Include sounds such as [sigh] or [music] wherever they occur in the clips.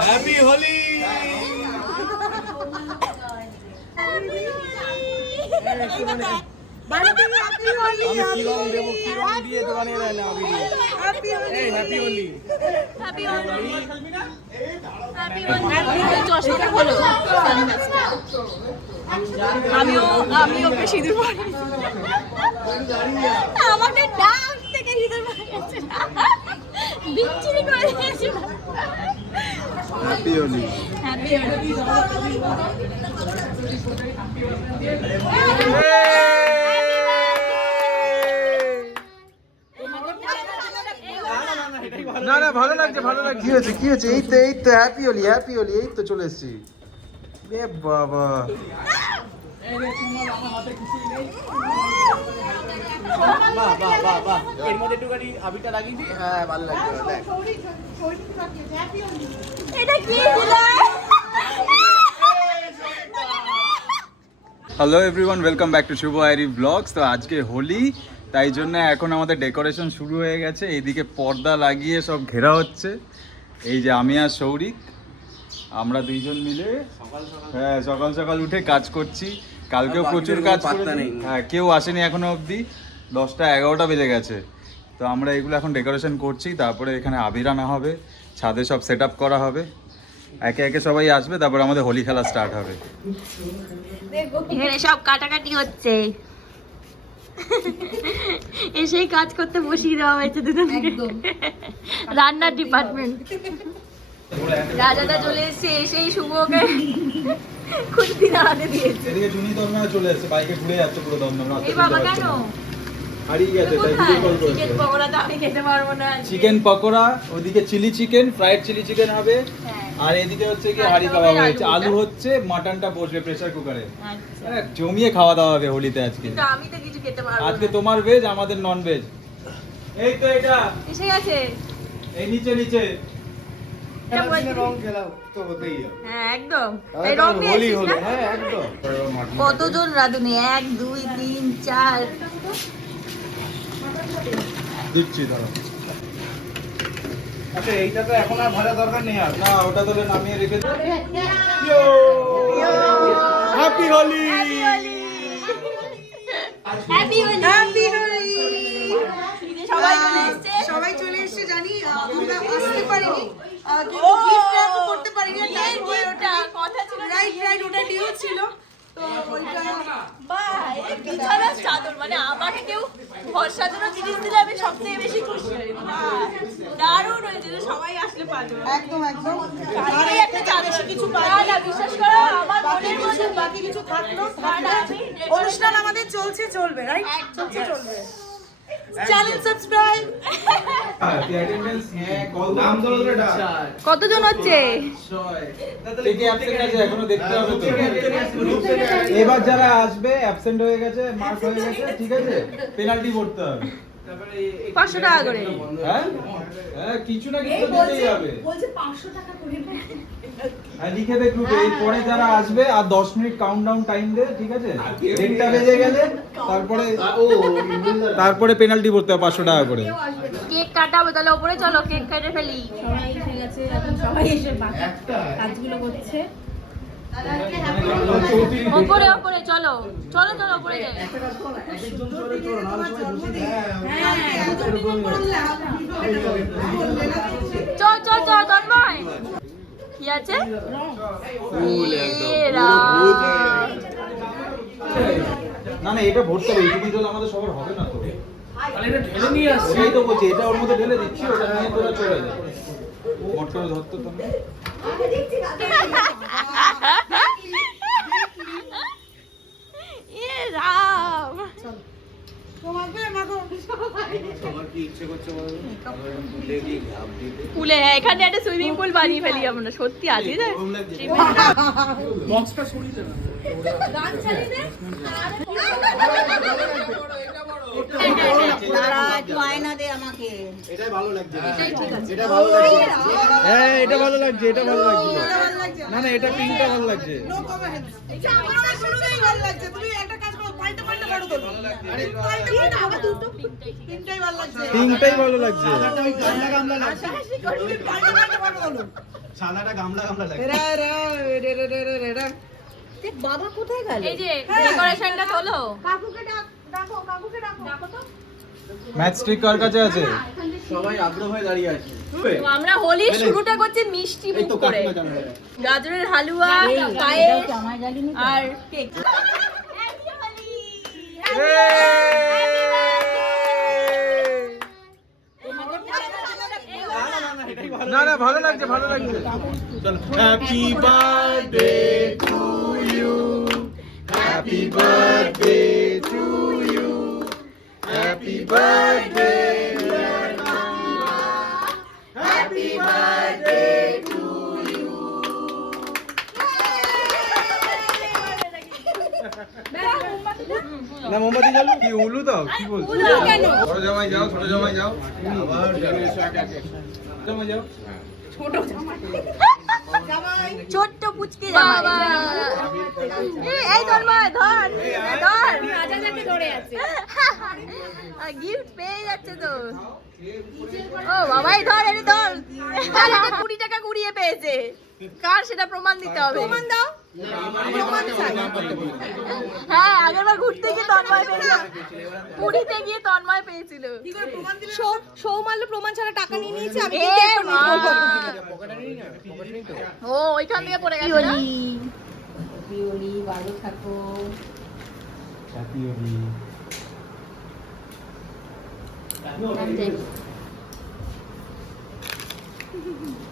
Happy Holi আমিও আমি ওকে সিঁদুর আমাকে ডাক থেকে সিঁদুর বিচ্ছিরি করে দিয়েছিল। হ্যাপি হোলি না না ভালো লাগছে ভালো লাগছে। কি হয়েছে কি হয়েছে? এই তো এই তো হ্যাপি হলি হ্যাপি হলি এই তো চলে এসেছি। এ বাবা। বাহ বাহ বাহ বাহ এর মধ্যে একটুখানি আবিরটা লাগিয়ে দিই হ্যাঁ ভালো লাগছে দেখ এটা কি hello everyone welcome back to Shubho আইরি blogs তো আজকে হোলি তাই জন্য এখন আমাদের ডেকোরেশন শুরু হয়ে গেছে। এইদিকে পর্দা লাগিয়ে সব ঘেরা হচ্ছে। এই যে আমি আর সৌরিক আমরা দুইজন মিলে হ্যাঁ সকাল সকাল উঠে কাজ করছি। কালকেও প্রচুর কাজ। হ্যাঁ কেউ আসেনি এখনও অবধি। দশটা এগারোটা বেজে গেছে। তো আমরা এগুলো এখন ডেকোরেশন করছি তারপরে এখানে আবির আনা হবে ছাদে সব সেট আপ করা হবে। একে একে সবাই আসবে তারপর আমাদের হোলি খেলা স্টার্ট হবে। এখানে সব কাটাকাটি হচ্ছে। এসেই কাজ করতে বসিয়ে দেওয়া হয়েছে দুজনকে। রান্নার ডিপার্টমেন্ট রাজাদা চলে এসেছে এসেই শুভকে খুশি দাঁড়াতে দিয়েছে। এদিকে জুনি দমনা চলে এসেছে বাইকে ঘুরে যাচ্ছে পুরো দমদম এই বাবা কেন? হারিয়ে গেছে তাই ভিডিও কল করছে। চিকেন পকোড়া তো আমি খেতে পারব না চিকেন পকোড়া ওদিকে chilli chicken fried chilli chicken হবে। হ্যাঁ। আর এদিকে হচ্ছে কি আর হাড়ি হবে কাবাব আলু হয়েছে। আলু হচ্ছে মাটনটা বসবে প্রেসার কুকারে আচ্ছা। জমিয়ে খাওয়া দাওয়া হবে হোলিতে আজকে। কিন্তু আমি তো কিছু খেতে পারব আজকে তোমার ভেজ আমাদের নন ভেজ এই তো এটা। এসে গেছে। এই নিচে নিচে। এটা বলছি। রং খেলা তো হতেই হবে। হ্যাঁ একদম। তাহলে এই তো রং নিয়ে হোলি হলো। হ্যাঁ একদম। কতজন রাঁধুনি? এক দুই তিন চার। দিচ্ছি ধরো আচ্ছা এইটা তো এখন আর ভাজা দরকার নেই আর। না ওটা তোলে নামিয়ে রেখে happy Holi happy Holi happy Holi সবাই চলে এসেছে। সবাই চলে এসেছে জানি আমরা আসতে পারিনি। কিন্তু ও! করতে পারিনি টাইম হয়ে ওটা কথা ছিল রাইট রাইট ওটা ডিউ ছিল। তো ওইটা বাহ এই বিছানার চাদর? মানে আমাকে কেউ ঘর সাজানোর জিনিস দিলে আমি সবথেকে বেশি খুশি হই। দারুণ হয়েছে যে সবাই আসলে পারবে। একদম একদম। আরে একটা চাদর কিছু না না বিশ্বাস করো আমার মনের মধ্যে বাকি কিছু থাকল না, না, থাকল। আমি- অনুষ্ঠান আমাদের চলছে চলবে রাইট চলছে চলবে। চ্যানেল সাবস্ক্রাইব কতজন হচ্ছে? এবার যারা আসবে অ্যাবসেন্ট হয়ে গেছে মার্ক হয়ে গেছে, ঠিক আছে? পেনাল্টি করতে হবে। পাঁচশো টাকা করে। হ্যাঁ? হ্যাঁ কিছু না কিছু দিতেই হবে। হ্যাঁ লিখে দে গ্রুপে এই যারা আসবে আর 10 মিনিট কাউন্টডাউন টাইম দে ঠিক আছে? বেজে গেলে তারপরে তারপরে পেনাল্টি ভরতে হবে 500 টাকা করে। কেক কাটাবো তাহলে ওপরে চলো কেক কেটে ফেলি। সবাই এসে গেছে সবাই এসে কাজগুলো করছে। ওপরে ওপরে চলো। চলো চলো ওপরে যাই। চ চ চ তন্ময়। কি আছে? না না এটা ভরতে হবে এইটুকু জল আমাদের সবার হবে না তো। ঢেলে নিয়ে আসছি। তো বলছি এটা ওর মধ্যে ঢেলে দিচ্ছি ওটা নিয়ে তোরা চলে যা। মোটর ধরতো তুমি [laughs] [laughs] পুলে এখানে একটা সুইমিং পুল বানিয়ে ফেলি আমরা সত্যি আছে বক্সটা হ্যাঁ এটা ভালো লাগছে এটা ভালো লাগছে না না এটা পিঙ্কটা ভালো লাগছে পিঙ্কটাই ভালো লাগছে সাদাটা গামলা গামলা লাগে। বাবা কোথায় গেল এই যে ডেকোরেশনটা তোলো কাকুকে ডাক ডাকো কাকুকে ডাকো ডাকো তো। ম্যাচ স্টিক কার কাছে আছে? সবাই আগ্রহ হয়ে দাঁড়িয়ে আছে। আমরা হোলির শুরুটা করছি মিষ্টি এই মুখ তো করে। কাকিমা জানো এটা। গাজরের হালুয়া। পায়েস আর কেক। না না ভালো লাগছে। ভালো লাগছে happy birthday to you happy birthday to you happy birthday happy birthday to you না মোমবাতি জ্বালো? কি উলু দাও? কি বলছো? ছোট জামাই যাও ছোট জামাই যাও। আবার জামাই যাও। ছোট্ট পুচকে এই ধর্ময় ধর ধর। ধরে আছে। গিফট পেয়ে যাচ্ছে তো। ও বাবাই ধর ধর। কুড়ি টাকা কুড়িয়ে পেয়েছে। কার সেটা প্রমাণ দিতে হবে? প্রমাণ দাও। হ্যাঁ আগেরবার ঘুরতে গিয়ে তন্ময় পেয়েছিল। পুরীতে গিয়ে তন্ময় পেয়েছিল। কি প্রমাণ ছাড়া টাকা নিয়ে নিয়েছে আমি থেকে পড়ে গেছে না? [laughs]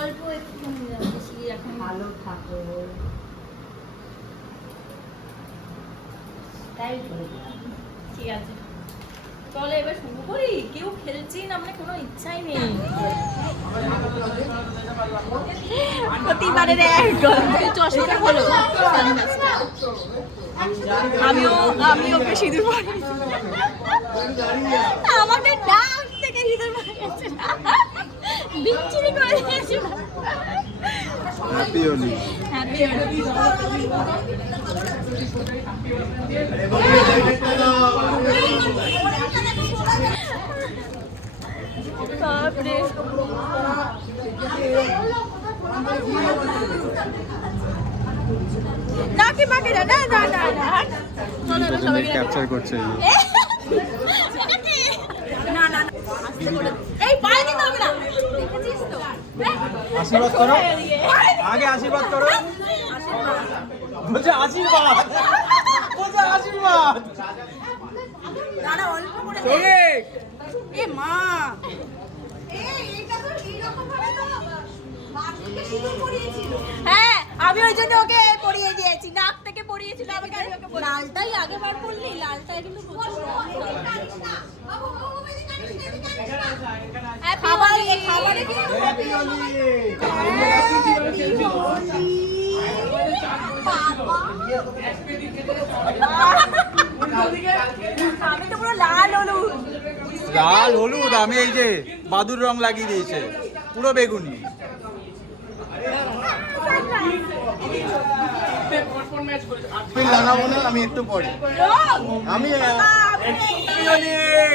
অল্প একটুখানি এখন ভালো থাকো। তাই ঠিক আছে। চলে এবার শুরু করি। কেউ খেলছি না মানে কোনো ইচ্ছাই নেই। প্রতিবারের চশমাটা হলো আমিও আমি ওকে সিঁদুর পরিয়েছি। আমাদের ডাক থেকে সিঁদুর পরিয়েছে বিচ্ছিরি করে দিয়েছিল হ্যাপি হোলি হ্যাপি বাপরে। নাকি মাকে না না না না। চলো সবাই ক্যাপচার করছে? না না না। আস্তে করে এই পায়ে দিতে হবে না দেখেছিস তো আশীর্বাদ করো। আগে আশীর্বাদ করো। বলছে আশীর্বাদ। বলছে আশীর্বাদ। দাঁড়া অল্প করে এ মা। হ্যাঁ আমি ওই জন্য ওকে পরিয়ে দিয়েছি। নাক থেকে পরিয়েছিল আমাকে। লালটাই আগে বার করলি লালটাই কিন্তু প্রচুর জানিস না বাবু বাবু বেশি জানিস না এদিকে জানিস না Happy খাবার Holi! খাবারে কিন্তু হ্যাপি হোলি আমি তো পুরো লাল হলুদ আমি এই যে বাদুর রং লাগিয়ে দিয়েছে পুরো বেগুনি। আমি লাগাবো না আমি একটু পরে আমি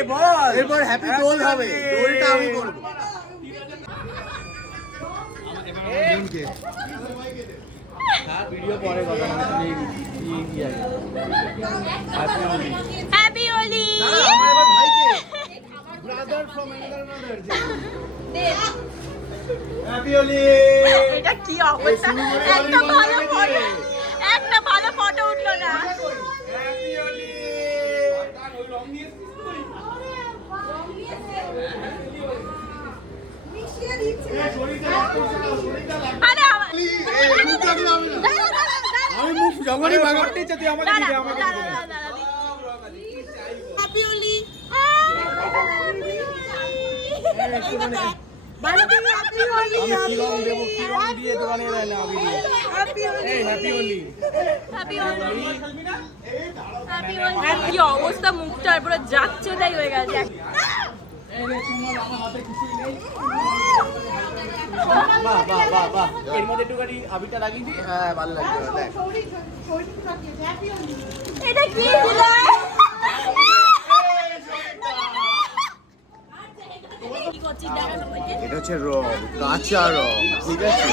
বল। এরপর হ্যাপি দোল হবে দোলটা আমি করব। Happy Holi brother from another happy Holi এটা কি অবস্থা? এত ভালো ফটো একটা ভালো ফটো উঠল না হ্যাপি হোলি মিশিয়ে দিচ্ছে আরে আমার- দাঁড়া, দাঁড়া, দাঁড়া। আমি মুখ যখনই ভাগার দিচ্ছে তুই আমাকে দাঁড়া, দিবি আমাকে দাঁড়া, দিবি দাঁড়া, দাঁড়া। হ্যাপি হোলি আমি কি রং দেবো কি রং দিয়ে দোকানে দেয় না আমি দিয়ে এই happy Holi Happy Holi. Happy Holi. কি অবস্থা মুখটার পুরো যাচ্ছে তাই হয়ে গেছে বাহ বাহ বাহ বাহ এর মধ্যে একটুখানি আবিটা লাগিয়ে দিই হ্যাঁ ভালো লাগবে দেখ এটা কি ছিল কি করছিস করছিস দেখানো হয়েছে এটা হচ্ছে রং কাঁচা রং ঠিক আছে?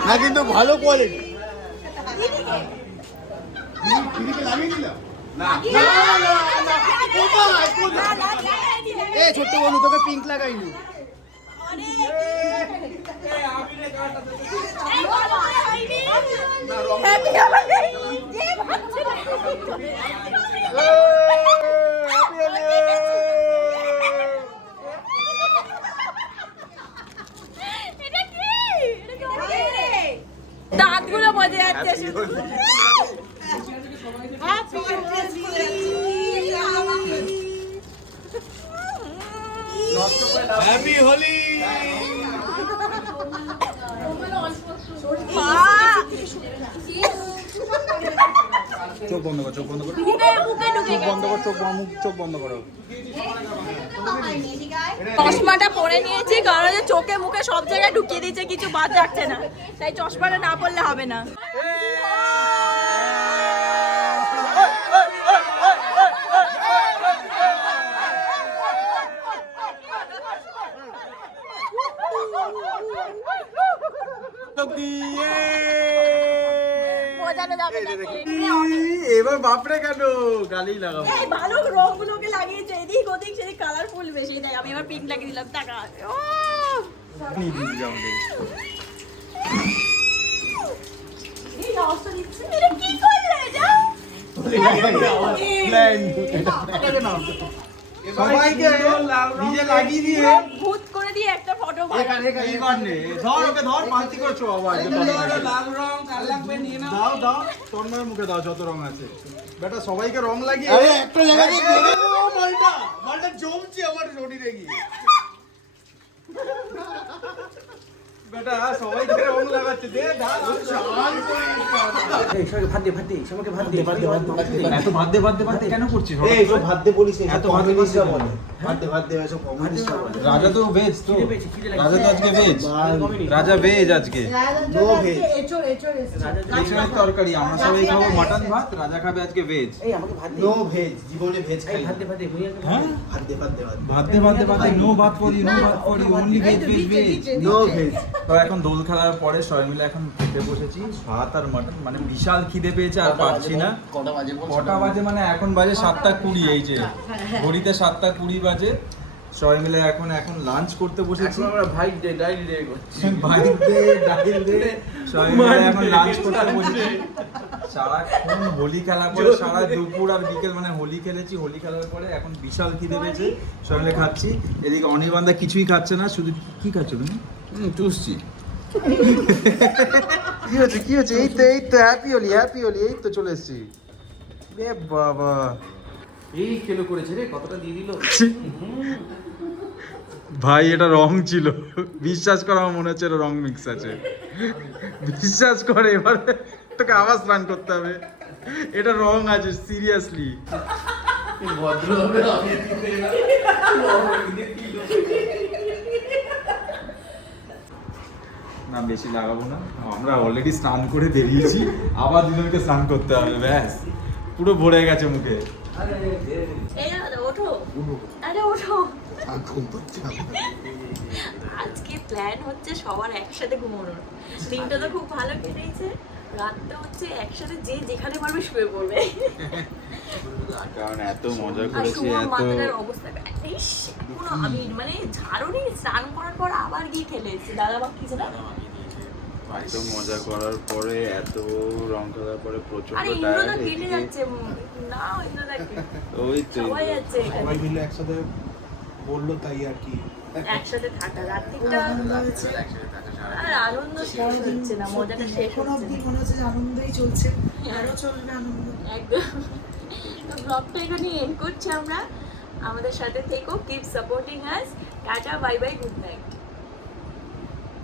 না কিন্তু ভালো কোয়ালিটি দিদিকে? লাগিয়ে দিলাম না এ ছোট্ট বন্ধু তোকে পিঙ্ক লাগাইনি। দাঁতগুলো বোঝা যাচ্ছে শুধু হ্যাপি হোলি চোখ বন্ধ কর চোখ বন্ধ কর। ঢুকে বন্ধ কর চোখ বন্ধ মুখ চোখ বন্ধ করো। চশমাটা পরে নিয়েছি কারণ চোখে মুখে সব জায়গায় ঢুকিয়ে দিয়েছে কিছু বাদ রাখছে না। তাই চশমাটা না পরলে হবে না। না এবার বাপরে কেন? গালি লাগাবো। এই ভালো রংগুলোকে লাগিয়েছে এদিক ওদিক সেদিক কালারফুল বেশি দেয়। আমি আবার পিঙ্ক লাগিয়ে দিলাম। টাকা। সবাইকে নিজে লাগিয়ে দিয়ে। ভূত করে দিয়ে ধর ওকে ধর পাল্টি করছ আবার। দাও দাও। তন্ময়ের মুখে দাও যত রং আছে। বেটা সবাইকে রং লাগিয়ে আরে একটা মালটা। মালটা জমছে আমার শরীরে গিয়ে রাজা তো ভেজ তো। রাজা তো আজকে ভেজ রাজা ভেজ আজকে মিশনের তরকারি আমরা সবাই খাব মাটন ভাত রাজা খাবে আজকে ভেজ নো ভেজ জীবনে ভেজ খাই ভাত দে ভাত দে ভুইয়া হ্যাঁ? ভাত দে ভাত দে ভাত দে ভাত দে ভাত দে ভাত দে নো ভাত করি নো ভাত করি only veg veg veg no veg তো এখন দোল খেলার পরে সবাই মিলে এখন খেতে বসেছি। ভাত আর মাটন মানে বিশাল খিদে পেয়েছে আর পারছি না। কটা বাজে কটা বাজে মানে এখন বাজে সাতটা কুড়ি এই যে। ঘড়িতে সাতটা কুড়ি বাজে। সবাই মিলে এখন এখন লাঞ্চ করতে বসেছি। আমরা ভাই দে ডাইরি দে করছি। বাইক দে ডাইল দে সবাই মিলে এখন লাঞ্চ করতে বসেছি। সারাক্ষণ হোলি খেলা করে সারা দুপুর আর বিকেল মানে হোলি খেলেছি হোলি খেলার পরে এখন বিশাল খিদে পেয়েছে। সবাই মিলে খাচ্ছি। এদিকে অনির্বান্ধা কিছুই খাচ্ছে না শুধু কি খাচ্ছ তুমি? চুষছি কি হচ্ছে কি হচ্ছে এই তো এই তো হ্যাপি হলি হ্যাপি হলি এই তো চলে এসেছি এ বাবা এই কেলো করেছে রে কতটা দিয়ে দিল ভাই এটা রং ছিল বিশ্বাস করা আমার মনে হচ্ছে এটা রং মিক্স আছে। বিশ্বাস করে এবার তোকে আবার স্নান করতে হবে। এটা রং আছে সিরিয়াসলি ভদ্র হবে আমি দিতে না বেশি লাগাবো না। আমরা অলরেডি স্নান করে বেরিয়েছি। আবার দুজনকে স্নান করতে হবে ব্যাস। পুরো ভরে গেছে মুখে। এই দাদা ওঠো। আরে ওঠো। আজকে প্ল্যান হচ্ছে সবার একসাথে ঘুমানোর। দিনটা তো খুব ভালো কেটেছে। রাতটা হচ্ছে একসাথে যে যেখানে পারবে শুয়ে পড়বে। কারণ এত মজা করেছি এত আমি মানে ঝাড়ুনি স্নান করার পর আবার গিয়ে খেলে এসেছি। দাদা বা কিছু না এত মজা করার পরে এত রং খেলার পরে প্রচণ্ড আরে কেটে যাচ্ছে। না ওই তো সবাই মিলে একসাথে বলল তাই আর কি। একসাথে থাকা। রাত্রিটা আর আনন্দ শেষ হচ্ছে না মজাটা শেষ হচ্ছে না। মনে হচ্ছে আনন্দই চলছে আরও চলবে আনন্দ। একদম। তো ব্লগটা এখানে এন্ড করছি আমরা। আমাদের সাথে থেকো keep supporting us tata bye bye good night